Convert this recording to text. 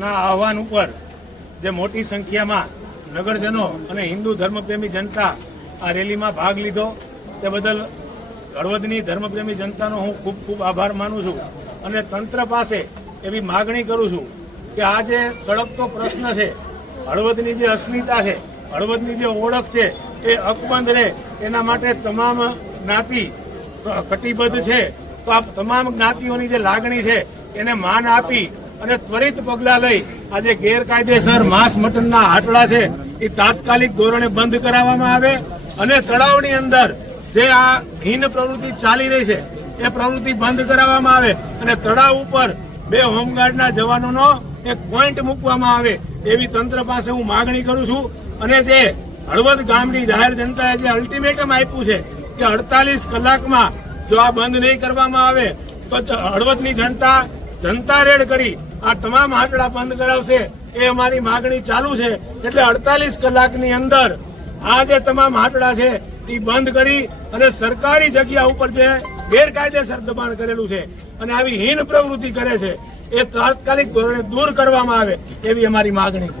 ના આહવાન ઉપર જે મોટી સંખ્યામાં નગરજનો અને હિન્દુ ધર્મપ્રેમી જનતા આ રેલીમાં ભાગ લીધો, તે બદલ હળવદની ધર્મપ્રેમી જનતાનો હું ખૂબ ખૂબ આભાર માનું છું અને તંત્ર પાસે એવી માગણી કરું છું કે આ જે સળગતો પ્રશ્ન છે, હળવદની જે અસ્મિતા છે, હળવદની જે ઓળખ છે, એ અકબંધ રહે. એના માટે તમામ જ્ઞાતિ કટિબદ્ધ છે. તો આ તમામ જ્ઞાતિઓની જે લાગણી છે, એને માન આપી અને ત્વરિત પગલાં લઈ આ જે ગેરકાયદેસર માંસ મટનના હાટડા છે, એ તાત્કાલિક ધોરણે બંધ કરાવવામાં આવે અને તળાવની અંદર જે આ હિન પ્રવૃત્તિ ચાલી રહી છે, એ પ્રવૃત્તિ બંધ કરાવવામાં આવે અને તળાવ ઉપર બે હોમગાર્ડના જવાનોનો એક પોઈન્ટ મૂકવામાં આવે એવી તંત્ર પાસે હું માગણી કરું છું. અને જે હળવદ ગામની જાહેર જનતાએ જે અલ્ટિમેટમ આપ્યું છે કે અડતાલીસ કલાકમાં જો આ બંધ નહીં કરવામાં આવે, તો હળવદની જનતા જનતા રેડ કરી આ તમામ આંકડા બંધ કરાવશે. એ અમારી માગણી ચાલુ છે. એટલે અડતાલીસ કલાકની અંદર આ જે તમામ આંકડા છે એ બંધ કરી અને સરકારી જગ્યા ઉપર જે ગેરકાયદેસર દબાણ કરેલું છે અને આવી હીન પ્રવૃત્તિ કરે છે, એ તાત્કાલિક ધોરણે દૂર કરવામાં આવે એવી અમારી માગણી છે.